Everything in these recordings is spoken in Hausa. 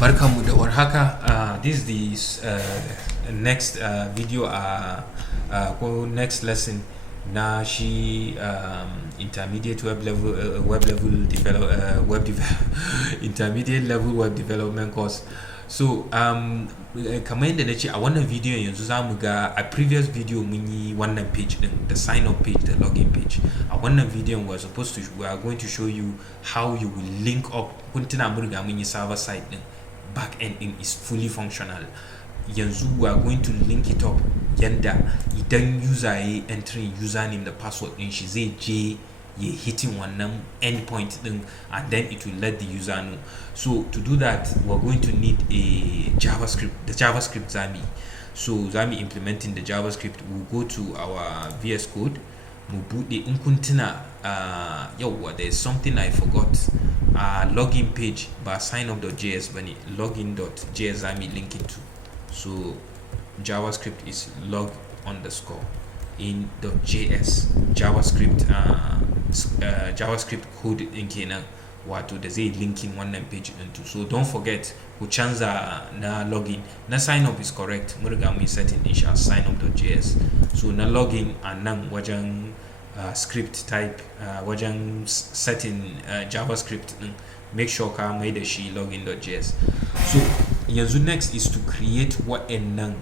Barkanmu da warhaka. This is the next video ko next lesson na shi intermediate web level intermediate level web development course. So kamar yadda na ce a wannan video yanzu za mu ga a previous video mun yi wannan page din, the sign up page, the login page. A wannan video we are going to show you how you will link up. Kun tuna mun riga mun yi server side din, back end din is fully functional. Yanzu we are going to link it up yanda idan user ya entering username da password din shi zai je ya hitting wannan endpoint din, and then it will let the user know. So to do that we're going to need a JavaScript, the JavaScript zami. So zami implementing the JavaScript, we'll go to our VS Code, mu bude in kun tuna there's something I forgot. Login page ba signup.js bane, login.js zami link it to. So JavaScript is log underscore in.js JavaScript JavaScript code din kenan, wato da zai linking wannan page din to. So don't forget ku canza na login. Na sign up is correct, mun riga mun setting din shi as signup.js. So na login and nan wajen script type, wajen setting JavaScript din, make sure ka mai da shi login.js. So yanzu next is to create wa'annan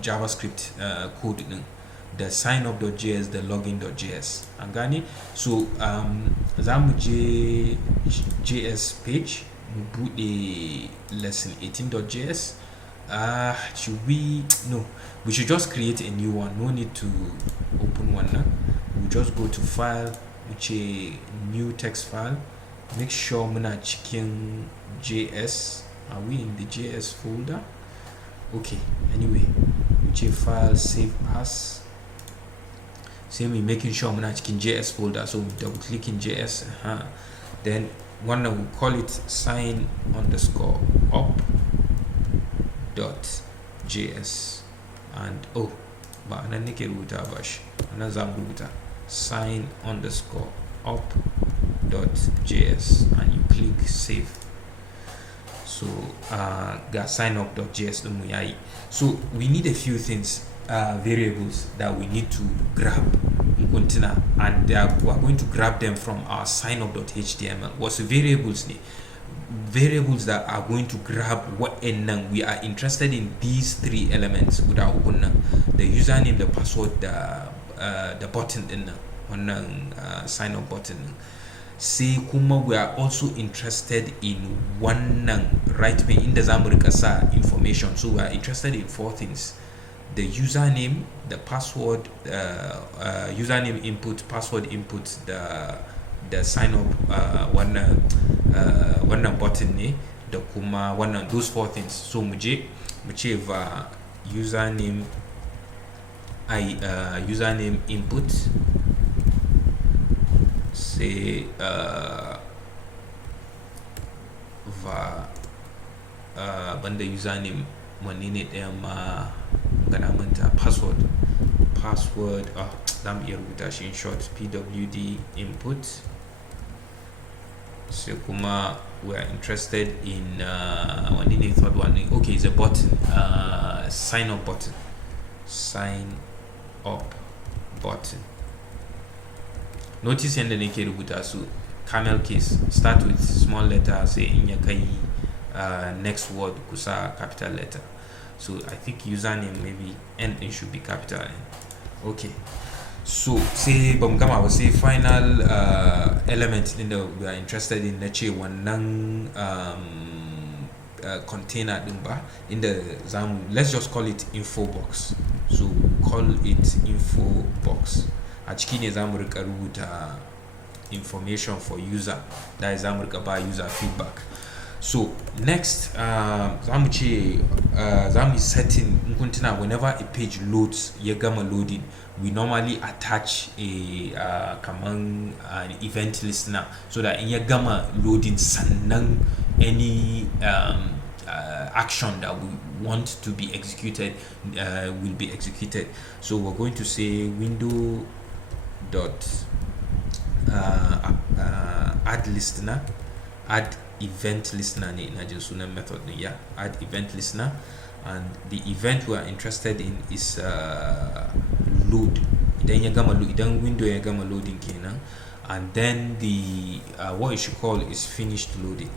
JavaScript code din, the signup.js, the login.js. An gane? So za mu je JS page, mu bude lesson 18.js. We should just create a new one, no need to open one now. We'll just go to file, which a new text file. Make sure muna cikin JS. Are we in the JS folder? Okay, anyway, which a file save as. Same we making sure muna cikin JS folder, so we double click in JS. Then one we call it sign underscore up dot js, and ba nan nake rubuta ba shi, nan za mu rubuta sign underscore up dot js, and you click save. So ga sign up dot js din mu yayi. So we need a few things, variables that we need to grab in container, and we are going to grab them from our signup.html. What's variables ne? Variables that are going to grab what we are interested in, these three elements without the username, the password, the button in sign up button. Say kuma we are also interested in one right me in the zamurikasa information. So we are interested in four things: the username, the password, username input, password input, the sign up wannan button ne, da kuma wannan, those four things. So mu ce username username input, say banda username wani ne ɗaya ma gana manta, password za mu iya rubuta shi in short, pwd input. So kuma we are interested in wani ne third one, okay, it's a button, sign up button, notice yanda nake rubuta su camel case, start with small letter, say in ya kai next word kusa capital letter. So I think username, maybe N it should be capital N. Okay, so say bamgama, say final element in the we are interested in, let's say one container dimba in the zamu, let's just call it info box. So call it info box. A ciki ne zamu rika rubuta information for user, that is zamu rika ba user feedback. So next zamu setting in container, whenever a page loads, ya gama loading, we normally attach a an event listener, so that in ya gama loading sannan any action that we want to be executed will be executed. So we're going to say window dot add listener add event listener ne ina jin sunan method ne, yeah, add event listener, and the event we are interested in is load. Idan window ya gama loading kenan, and then the what you should call is finished loading.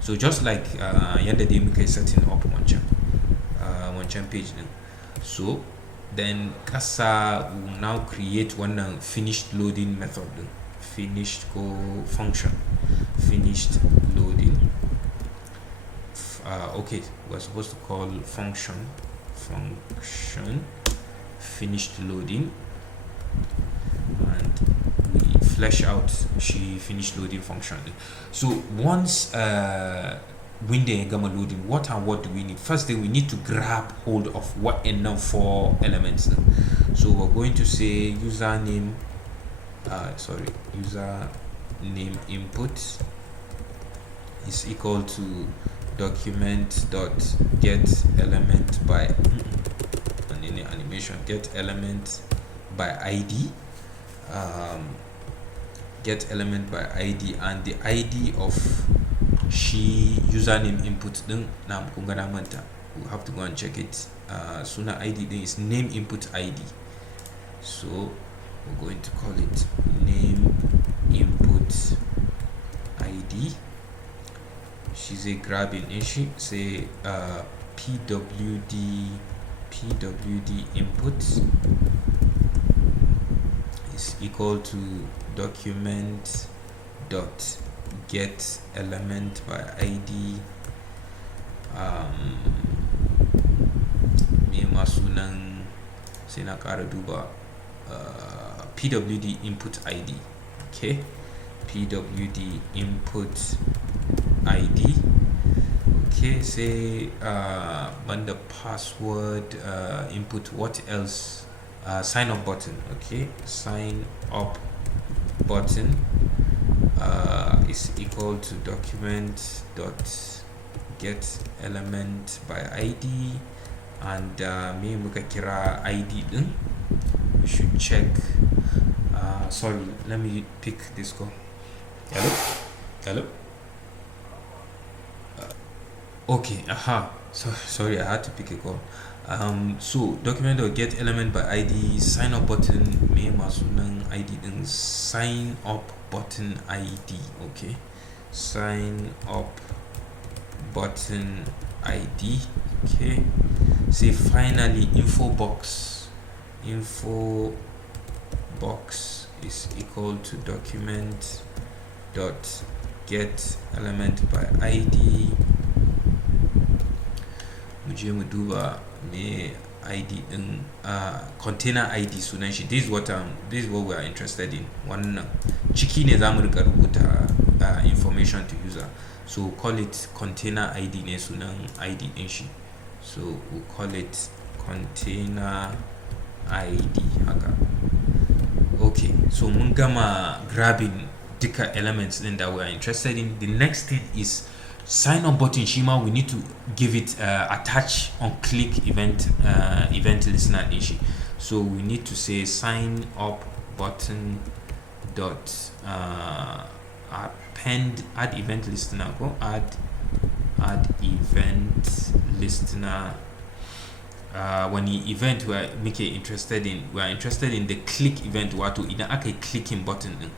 So just like yanda dai muka yi setting up wancan page din, so then kasa will now create wannan finished loading method din, finished function finished loading. Okay, we're supposed to call function finished loading, and we flesh out she finished loading function. So once window ya gama loading, what do we need? First thing, we need to grab hold of what in now 4 elements. So we're going to say username input is equal to document dot get element by animation, get element by id, get element by id, and the id of she username input din na kunga na manta, we have to go and check it. Suna id din is name input id, so we're going to call it name input id. She's a grabbing issue, say pwd input is equal to document dot get element by id, me masunan sai na kara duba pwd input id. Okay, pwd input id. Okay, say banda password input, what else? Sign up button. Okay, sign up button is equal to document dot get element by id, and me muka kira id din, we should check. Sorry, let me pick this call. Hello. Okay, so sorry, I had to pick a call. So document dot get element by id, sign up button me masunan id din sign up button id. Okay, sign up button id. Okay, say finally info box is equal to document dot get element by id. Muje mu duba me id din container id sunan shi. This is what we are interested in. Wannan ciki ne zamu rika rubuta information to user, so call it container id ne sunan id din shi, so we'll call it container id haka. Okay, so mun gama grabbing duka elements din that we are interested in. The next thing is sign up button. Shima, we need to give it attach on click event listener issue. So we need to say sign up button dot append add event listener. Go add event listener. When the event we are interested in the click event, wato idan aka clicking button din,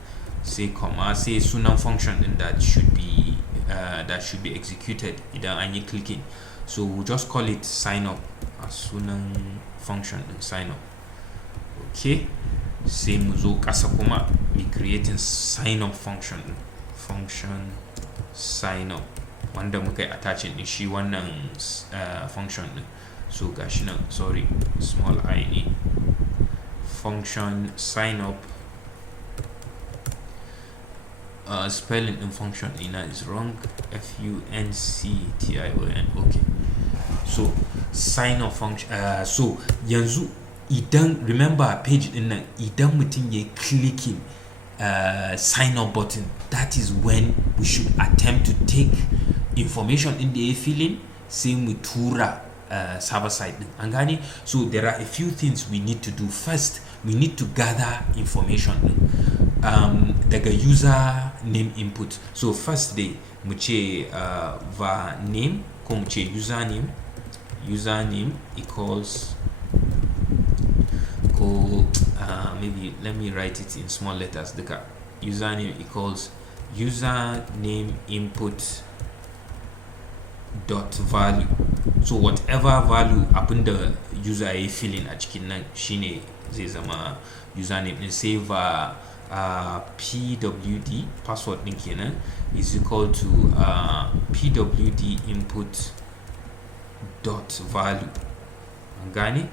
say comma say sunan function din that should be executed idan an yi clicking. So we'll just call it sign up as sunan function din sign up. Okay, sai mu zo kasa kuma we creating sign up function sign up wanda muka yi attaching din shi wannan function din. So gashi nan, sorry, small I ne, function sign up. Spelling in function ina is wrong, function. Okay, so sign up function. So yanzu idan remember page din nan idan mutum ya clicking sign up button, that is when we should attempt to take information in the filling, sai mu tura server side din, an gane. So there are a few things we need to do. First, we need to gather information din. daga user name input. So first dai mu ce var name ko mu ce username equals ko maybe let me write it in small letters duka. Username equals username input dot value. So whatever value abinda user ya filling a cikin nan shine zai zama username din. Sai va pwd password din kenan is equal to pwd input dot value. Gane?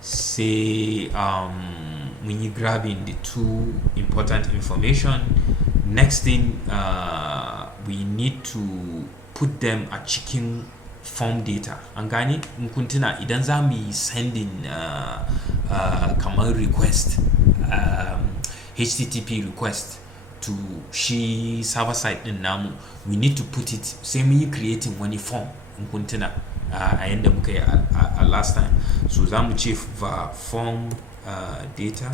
Say when you grabbing the two important information, next thing we need to put them a cikin form data. An gane? In kun tuna idan za mu yi sending kamar request, http request to shi server side din namu, we need to put it, sai mun yi creating wani form in kun tuna a yanda muka yi a last time. So za mu ce va form data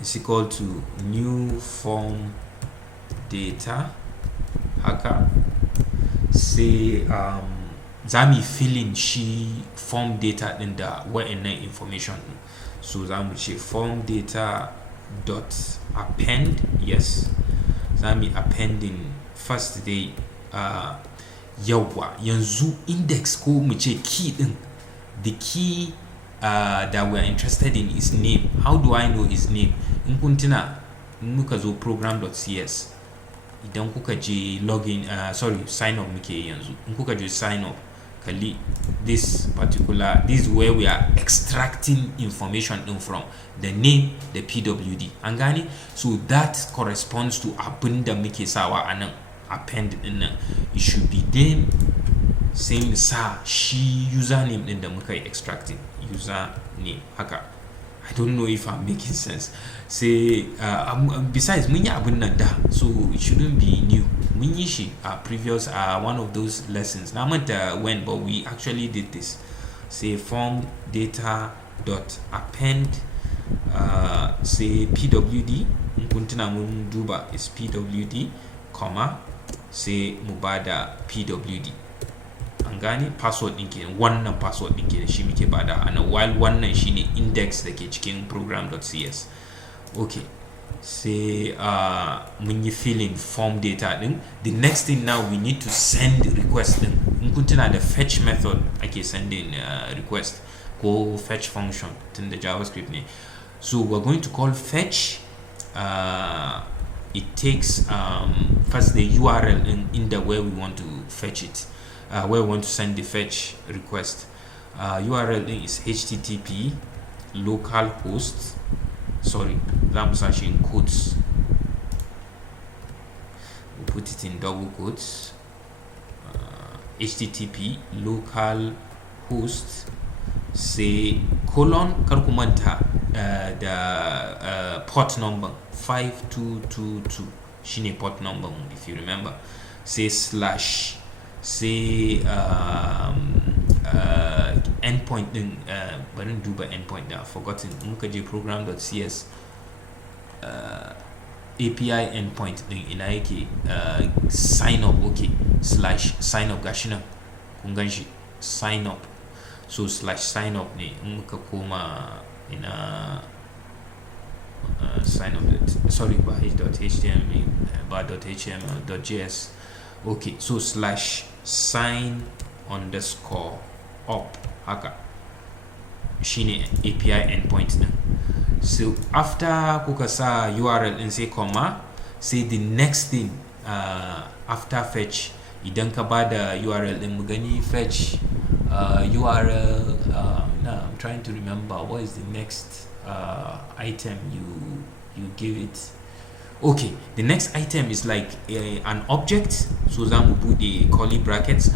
is equal to new form data haka. Sai za mu filling shi form data din da wa'annan information. So za mu ce form data dot append. Yes, za mu appending first dai yawa yanzu index ko mu ce key din, the key that we are interested in is name. How do I know his name? In kun tuna muka zo program.cs, idan kuka je login sign up muke yanzu. In kuka je sign up, kalli this is where we are extracting information in from, the name, the pwd. An gane? So that corresponds to abinda muke sawa anan append din nan. It should be name, same sa shi username din da muka yi extracting, username haka. I don't know if I'm making sense. Say besides mun yi abin nan da, so it shouldn't be new. Mun yi shi previous one of those lessons. Na manta when, but we actually did this. Say form data dot append say pwd. Kun tuna mun duba is pwd, comma sai mu bada pwd. An gane? Password din kenan, wannan password din kenan shi muke bada ana, while wannan shine index da ke cikin program.cs. Okay, sai mun yi filling form data din. The next thing now, we need to send request din. In kun tuna da fetch method ake sending request ko fetch function tun da javascript ne. So we're going to call fetch. It takes first the URL in the where we want to fetch it, where we want to send the fetch request. URL is http localhost, sorry, that's in quotes, we put it in double quotes, http localhost say colon kar ku manta the port number 5222 shine port number if you remember. Say slash say endpoint din barin duba endpoint da forgotten, muka je program.cs API endpoint din ina yake, sign up. Okay, slash sign up gashi nan kun ganshi sign up. So slash sign up ne muka koma ina sign up sorry by .html .html.js. Okay, so slash sign underscore up haka shine API endpoint din. So after kuka sa URL din sai comma, say the next thing after fetch, idan ka bada URL din mu gani fetch URL I'm trying to remember what is the next item you give it. Okay, the next item is like an object. So zamu bude curly brackets,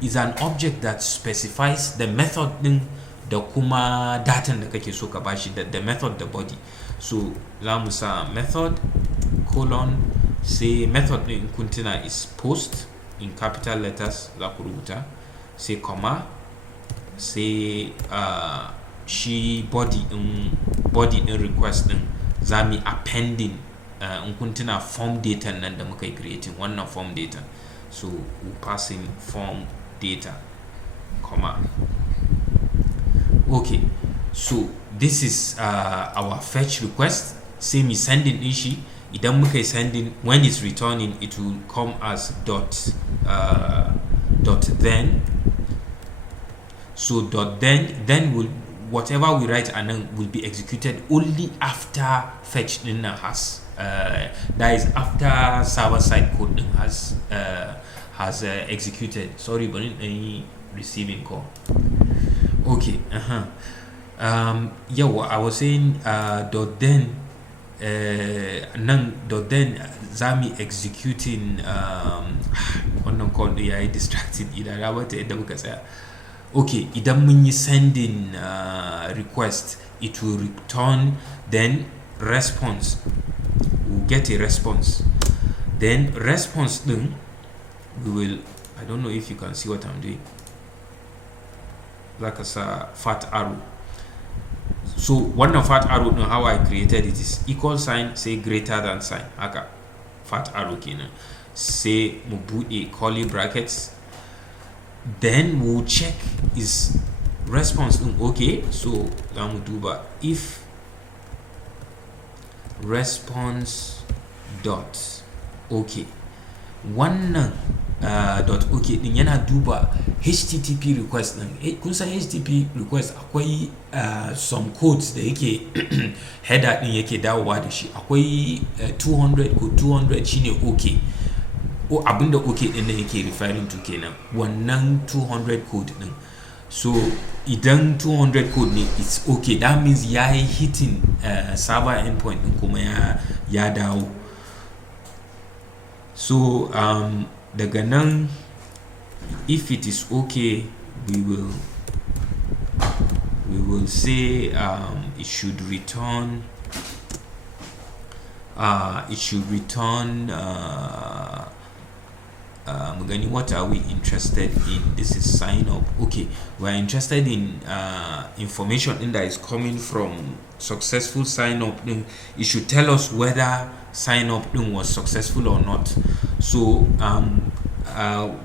is an object that specifies the method din da kuma datan da kake so ka bashi, the method, the body. So zamu sa method colon, say method din kun tuna is post in capital letters za ku rubuta, say comma, say shi body in request din za mu appending in kun tuna form data nan da muka yi creating wannan form data, so we pass in form data comma. Okay, so this is our fetch request. Say me sending din shi, idan muka yi sending, when it's returning it will come as dot then. So dot then will, whatever we write and then will be executed only after fetch din has that is after server side code has executed. Sorry, but any receiving call. Okay, yeah, what I was saying, dot then dot then zami executing wannan call da yayi distracted idan ya bata yadda muka tsaya. Okay, idan mun yi sending request, it will return then response. We'll get a response. Then response then we will, I don't know if you can see what I'm doing, like a fat arrow. So one of fat arrow, how I created it is equal sign, say greater than sign, okay, fat arrow kina, say mu bude curly brackets, then we'll check is response okay. So zamu duba if response dot okay, wannan dot okay din yana duba http request din. Kun san http request akwai some codes da yake header din yake dawowa da shi, akwai 200 code 200 shine okay, o abinda okay din nan yake referring to kenan, wannan 200 code din. So idan 200 code ne it's okay, that means yayi hitting server endpoint din kuma ya dawo. So daga nan, if it is okay, we will say it should return what are we interested in? This is sign up. Okay, we're interested in information in that is coming from successful sign up. It should tell us whether sign up was successful or not. So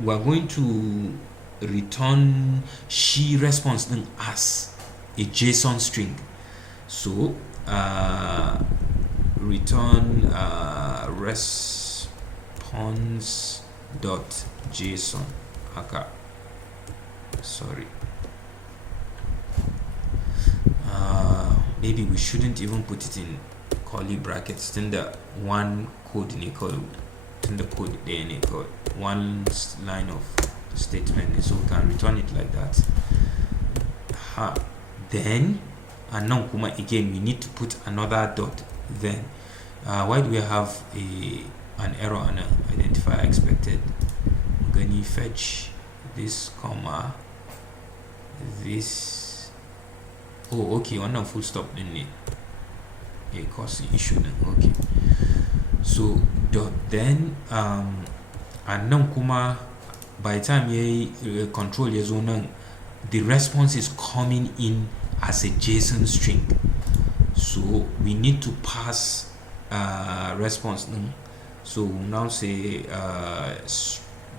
we're going to return she response as a JSON string. So return response dot JSON. Okay, sorry, maybe we shouldn't even put it in curly brackets. Then the one code in code, then the code there in code, one line of statement, so we can return it like that. Then and now kuma again we need to put another dot then. Why do we have an error on identifier expected? We're gonna fetch this comma this. Oh, okay, one full stop in it. A cause issue then. Okay, so dot then and now kuma by the time you control your zone, the response is coming in as a JSON string. So we need to pass response. So we'll now say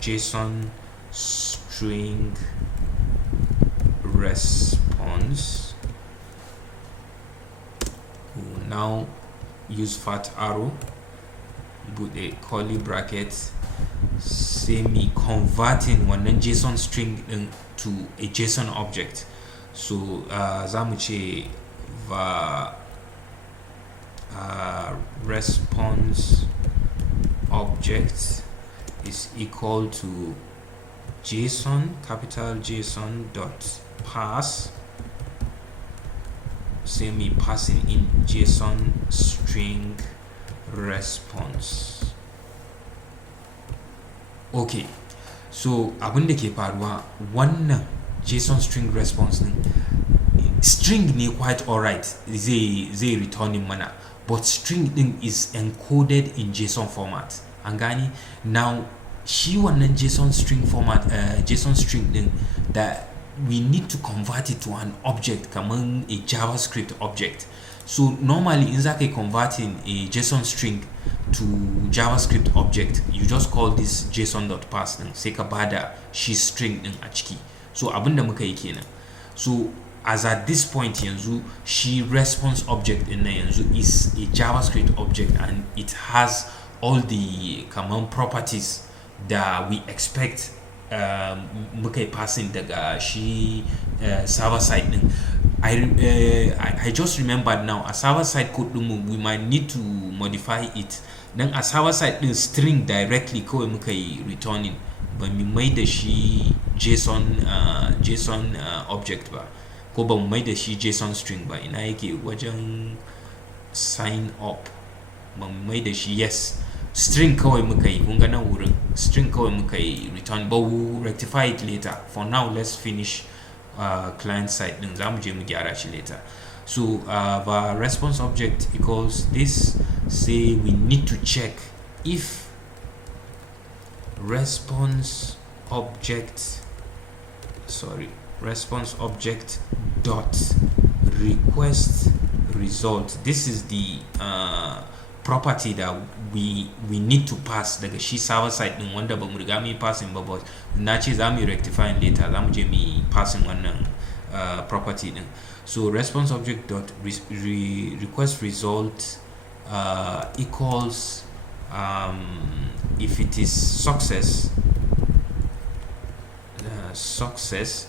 JSON string response. We'll now use fat arrow, put a curly bracket, semi converting one JSON string to a JSON object. So zamuche response object is equal to JSON, capital JSON dot pass, semi passing in JSON string response. Okay, so abin da ke faruwa wannan JSON string response string ne quite alright, zai returning mana, but string din is encoded in JSON format. An gani now shi wannan JSON string format, JSON string din that we need to convert it to an object, kaman a JavaScript object. So normally in zaka converting a JSON string to JavaScript object, you just call this json.parse din sai ka bada shi string din a ciki. So abinda muka yi kenan. So as at this point yanzu shi response object in yanzu is a JavaScript object, and it has all the common properties that we expect muka yi passing daga shi server side din. I just remembered now, a server side code we might need to modify it. Then a server side string directly kawai muka yi returning, ba mu mai da shi JSON object ba, ko ba mu mai da shi JSON string ba. Ina yake wajen sign up, ba mu mai da shi, yes, string kawai muka yi, kun ga nan wurin string kawai muka yi return, but we'll rectify it later. For now, let's finish client side din, zamu je mu gyara shi later. So the response object equals this. Say we need to check if response object dot request result. This is the property that we need to pass daga shi server side din, wanda ba mu riga mu passing ba, but na ce za mu rectify later, za mu je mu passing wannan property din. So response object dot request result equals if it is success.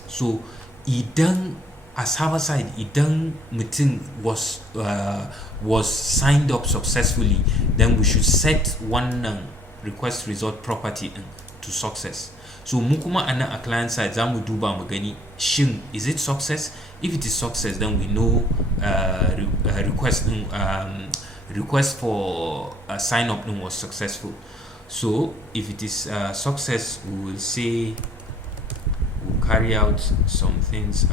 So idan a server side, idan mutum was signed up successfully, then we should set one request result property to success. So mu kuma anan a client side za mu duba mu gani shin is it success. If it is success, then we know request for sign up was successful. So if it is success, we will say, we'll carry out some things.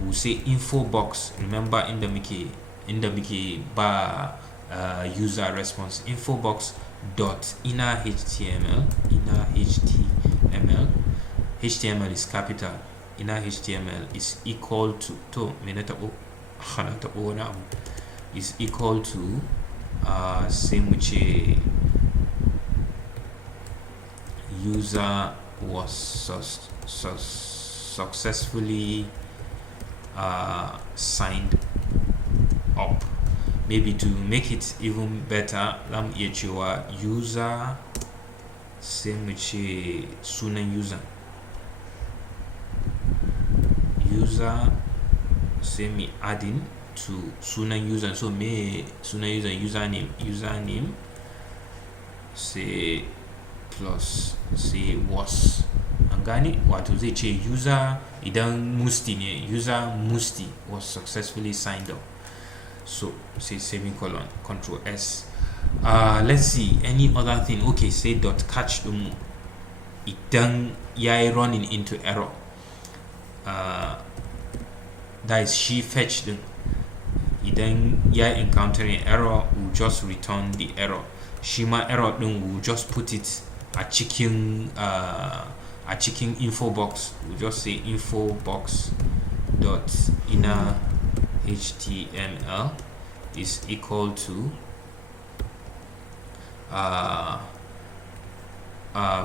We'll say info box. Remember in the Mickey bar user response, info box dot inner HTML. HTML is capital. Inner HTML is equal to is equal to same which user was successfully signed up. Maybe to make it even better, lam iya cewa user sai mu ce sunan user sai mu adding to sunan user. So me sunan username say plus say was, an gane wato zai ce user, idan musti ne user musti was successfully signed up. So say semicolon, control S. Let's see any other thing. Okay, say dot catch idan yayi running into error, that is she fetch din. Idan ya encountering error, we'll just return the error. Shima error din, we'll just put it a chicken info box. We'll just say info box dot inner HTML is equal to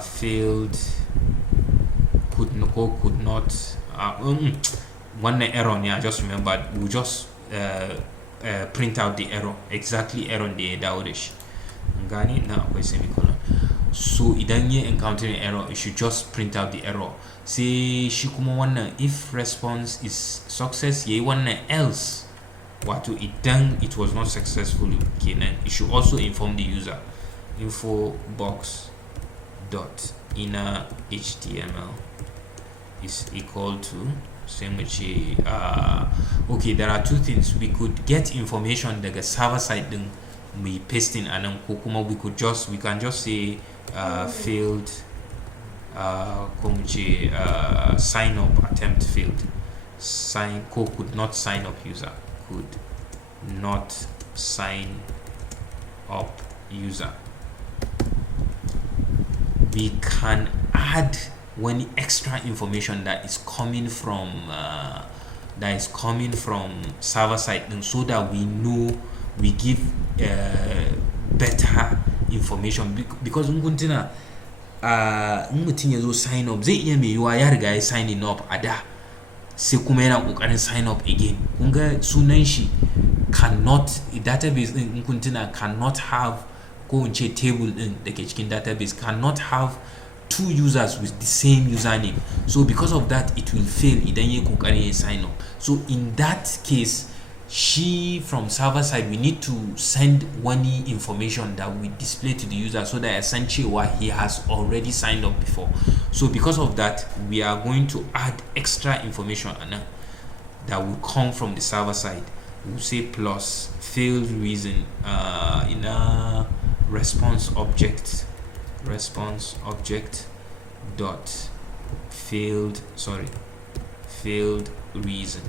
failed could not one error. Yeah, I just remembered. We'll just print out the error, exactly error da ya dawo da shi. Gane na akwai semicolon. So idan ya encountering error, it should just print out the error. Sai shi kuma wannan if response is success, yayi wannan else, wato idan it was not successful kenan, it should also inform the user. Info box dot inner HTML is equal to okay, there are two things. We could get information daga server side din we pasting anan, ko kuma we can just say failed sign up attempt failed, could not sign up user, could not sign up user. We can add one extra information that is coming from that is coming from server side, and so that we know we give better information, because mutum ya zo sign up zai iya mai yiwa ya riga ya signing up a da sai kuma yana kokarin sign up again. Kun ga sunan shi cannot, database din kun tuna cannot have, ko in ce table din da ke cikin database cannot have two users with the same username. So because of that it will fail idan yayi kokarin ya sign up. So in that case, she from server side, we need to send one information that we display to the user, so that essentially what he has already signed up before. So because of that, we are going to add extra information that will come from the server side. We'll say plus failed reason in a response object dot failed reason.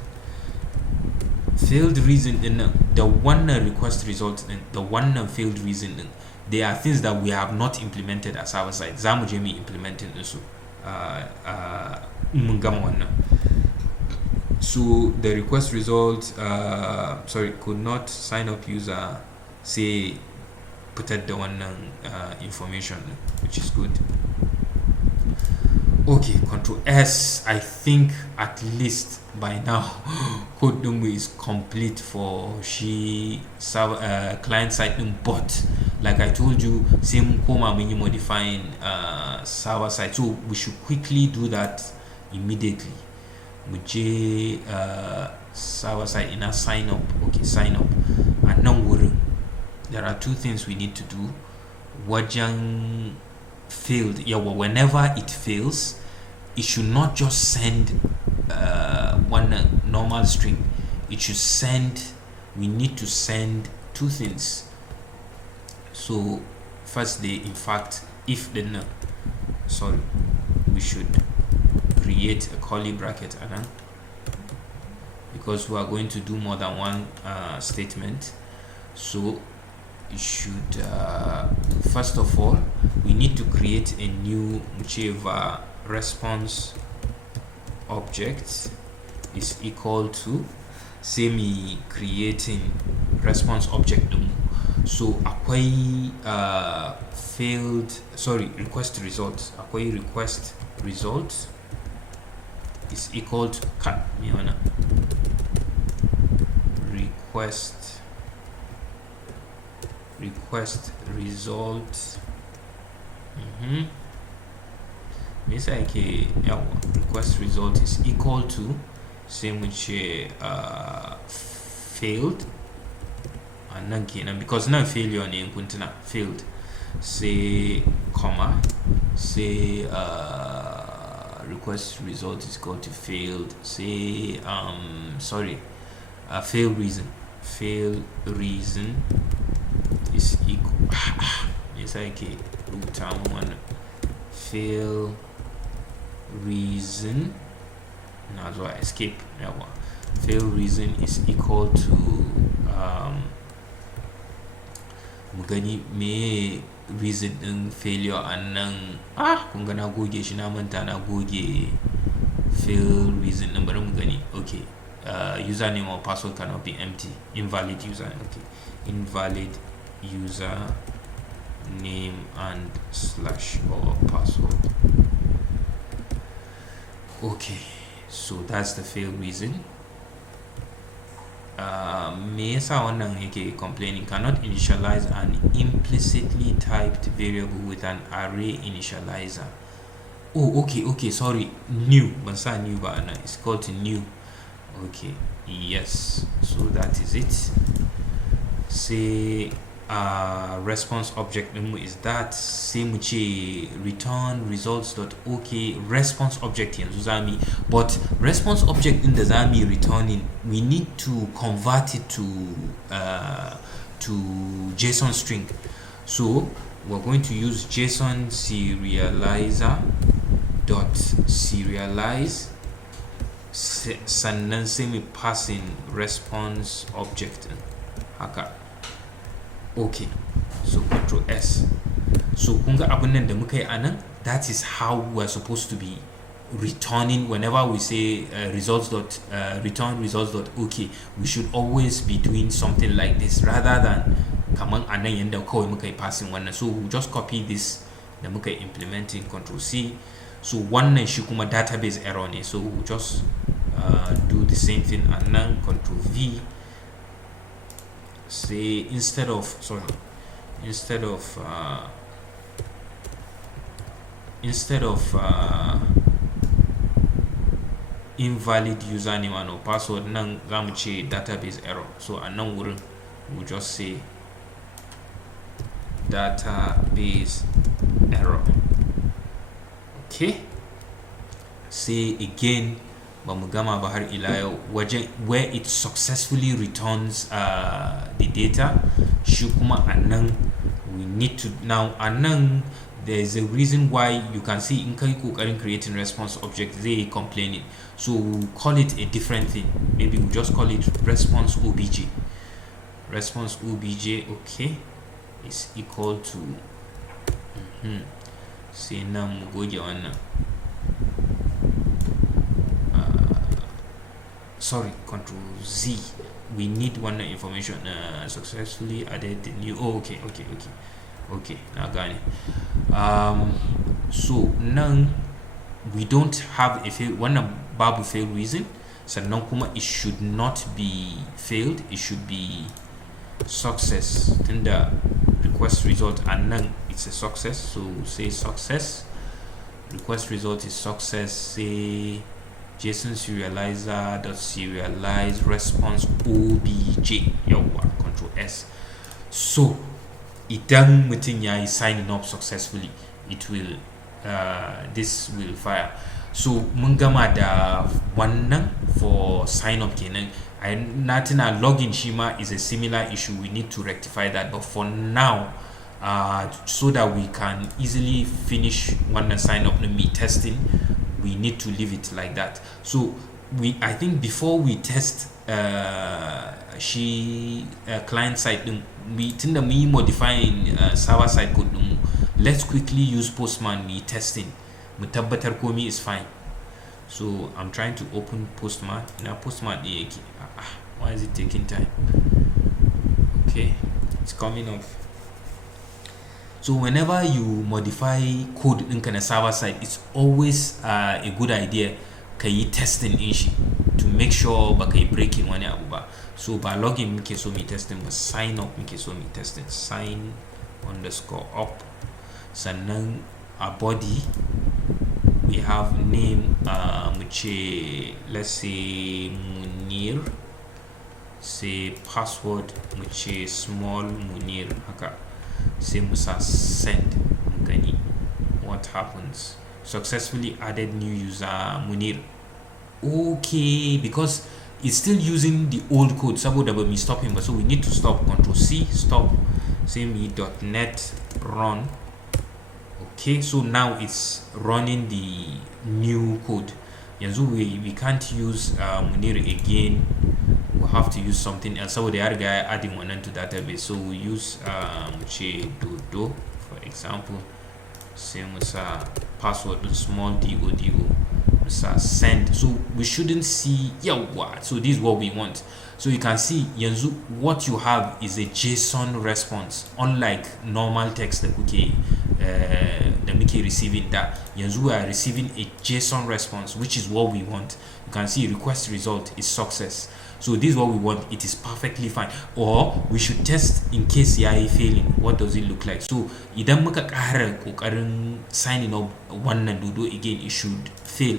Failed reason in the one request result in the one failed reason in, there are things that we have not implemented as server side. Zamu je mu implementing this. So the request result could not sign up user, say put at the one information, which is good. Okay, Control S. I think at least by now code is complete for she client side, but like I told you, same comma when you modifying server side, so we should quickly do that immediately. Muje server side in a sign up. Okay, sign up. And now there are two things we need to do. Wajang failed, whenever it fails, it should not just send one normal string. It should send, we need to send two things. So firstly, in fact, if then we should create a curly bracket because we are going to do more than one statement. So you should first of all, we need to create a new whichever response object is equal to semi creating response object. So akwai request result, akwai request result is equal to request result request result is equal to same which failed, and then because now failure ne kuntuna failed, say comma, say request result is equal to failed, say fail reason is equal fail reason escape fail reason is equal to mugani me reason din failure, and nan kun ga na goge shi, na manta na goge fail reason din, bari mu gani. Okay, username or password cannot be empty, invalid user. Okay, invalid user name and slash or password. Okay, so that's the fail reason. Me yasa wannan yake complaining cannot initialize an implicitly typed variable with an array initializer. Oh, okay, sorry, new, ban sa new ba, it's called new. Okay, yes, so that is it. Say response object is that same which return results.ok response object yanzu zami, but response object in the zami returning, we need to convert it to JSON string. So we're going to use JSON serializer.serialize sannan sai mu passing response object haka. Okay, so Control S. So kunga abun nan da muka yi anan, that is how we're supposed to be returning whenever we say return results dot okay, we should always be doing something like this rather than kaman anan yanda kawai muka yi passing wannan. So we'll just copy this da muka implementing, control C. So wannan shi kuma database error ne, so we'll just do the same thing and then control V. Say instead of invalid username and password, nan zamu ce database error. So a nan wurin we'll just say database error. Okay, say again bamugama bahar ilayo where it successfully returns the data. Shukuma anan we need to now anan there's a reason why you can see in kai kokarin creating response object they complaining, so we'll call it a different thing. Maybe we'll just call it response obj. Okay, is equal to say now mugoje wannan sorry, control Z, we need one information successfully added the new okay, now got it. So now we don't have a fail one babu fail reason, so now kuma it should not be failed, it should be success. Then the request result and then it's a success, so say success, request result is success. Say json serializer dot serialize response obj, yawa, control S. So idan mutum yayi signing up successfully, it will this will fire. So mun gama da wannan for sign up kenan. Nothing login shima is a similar issue, we need to rectify that, but for now so that we can easily finish one sign up me testing, we need to leave it like that. So I think before we test client side we tunda me modifying server side code, let's quickly use Postman me testing mu tabbatar komi is fine. So I'm trying to open Postman. Now Postman why is it taking time? Okay, it's coming off. So whenever you modify code in kind of server side, it's always a good idea kayi testing in shi to make sure ba kai breaking wani abu ba. So by login muke so me testing, but sign up muke so me testing, sign underscore up. Sannan a body we have name muche, let's say Munir. Say password muche small Munir haka. Say musa send mugani what happens. Successfully added new user Munir. Okay, because it's still using the old code, saboda ba mi stop him, so we need to stop. Control C, stop. Say me.net run. Okay, so now it's running the new code. Yanzu we can't use Munir again, we'll have to use something else. So the other guy adding one into database, so we use dodo for example. Same as password with small do send. So we shouldn't see yawa. So this is what we want. So you can see yanzu what you have is a JSON response, unlike normal text that okay the Mickey receiving that. Yanzu we are receiving a JSON response, which is what we want. You can see request result is success. So this is what we want, it is perfectly fine. Or we should test in case yayi failing, what does it look like? So idan muka ƙara kokarin signing up wannan dodo again, it should fail.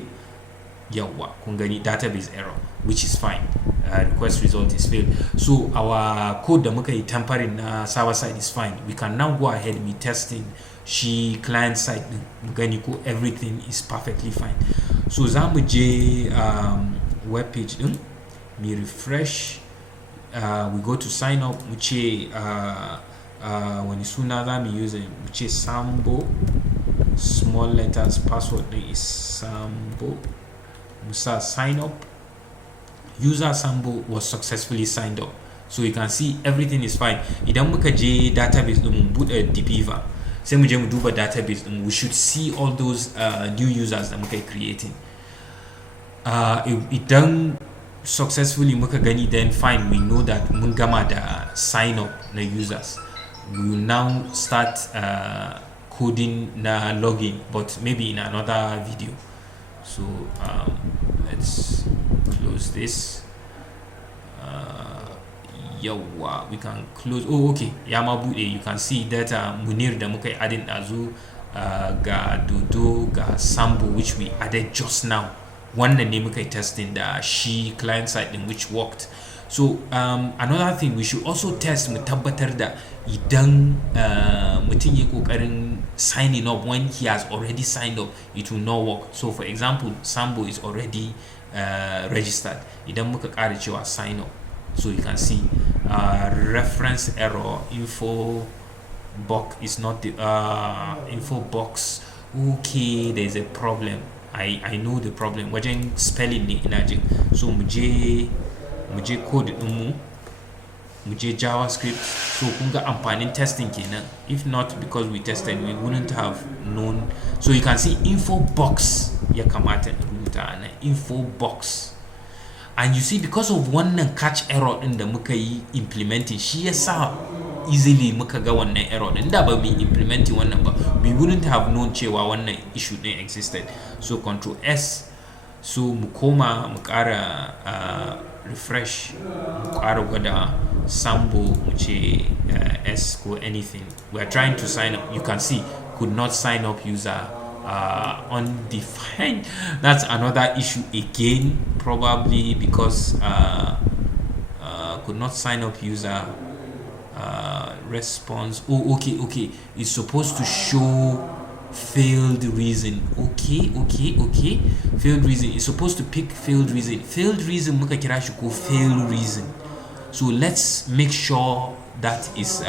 Yawa, kun gani database error, which is fine. Request result is failed. So our code da muka yi tampering na server side is fine. We can now go ahead and be testing she client side gani ko everything is perfectly fine. So zamu je web page din, me refresh, we go to sign up, mu ce wani suna zamu use, mu ce Sambo, small letters, password din is Sambo. Musa sign up. User Sambo was successfully signed up. So you can see everything is fine. Idan muka je database din mu bude Debeaver. sai mu je mu duba database din, we should see all those new users da muka creating. Idan successfully muka gani, then fine, we know that mun gama da sign up na users. We will now start coding na login, but maybe in another video. So let's close this. Yawa, we can close. Oh, okay, yama bude. You can see that Munir da muka added azu ga Dodo ga Sambo, which we added just now. Wannan ne muka testing da shi client side in which worked. So another thing, we should also test mu tabbatar da idan mutum ya kokarin signing up when he has already signed up, it will not work. So for example, Sambo is already registered. Idan muka ƙara cewa sign up, so you can see reference error, info box is not the info box. Okay, there's a problem. I know the problem wajen spelling ne ina jin. So mu je code din mu je Javascript. So kun ga amfanin testing kenan. If not because we tested, we wouldn't have known. So you can see info box ya kamata rubuta ana info box. And you see, because of wannan catch error din da muka yi implementing, shi yasa easily muka ga wannan error din. Da ba mu implementing wannan ba, we wouldn't have known cewa wannan issue din existed. So Control S, so mu koma mu ƙara refresh, mu ƙara gwada Sambo mu ce S ko anything. We are trying to sign up. You can see could not sign up user undefined. That's another issue again, probably because could not sign up user response. Oh, okay, it's supposed to show failed reason. Okay, failed reason. It's supposed to pick failed reason muka kira shi ko failed reason. So let's make sure that is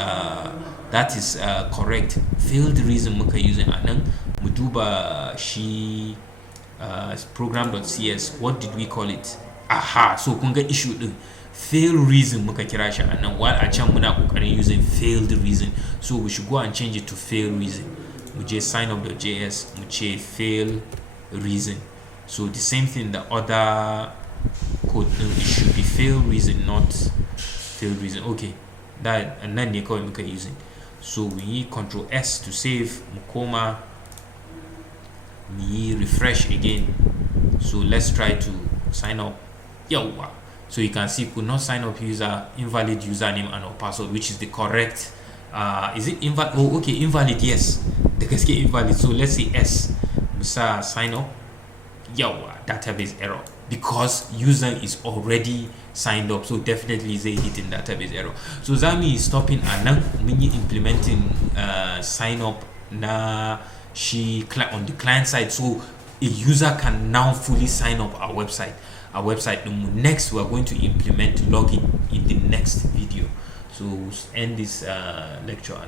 correct. Failed reason muka using anan. Mu duba shi program.cs, what did we call it? Aha, so kun ga issue din failed reason muka kira shi anan, while a can muna kokarin using failed reason. So we should go and change it to failed reason. Mu je signup.js, mu ce fail reason. So the same thing, the other code, it should be fail reason, not fail reason. Okay, that and then ne kawai muka using. So we need Control S to save. Mu koma me refresh again. So let's try to sign up. Yawa. So you can see could not sign up user, invalid username and or password, which is the correct. Is it invalid? Oh, okay, invalid. Yes, the gaske invalid. So let's say S. Musa sign up. Yawa, database error, because user is already signed up. So definitely is a hidden database error. So Zami is stopping and now mini implementing sign up na she on the client side, so a user can now fully sign up our website. Next, we are going to implement login in the next video. So we'll end this lecture.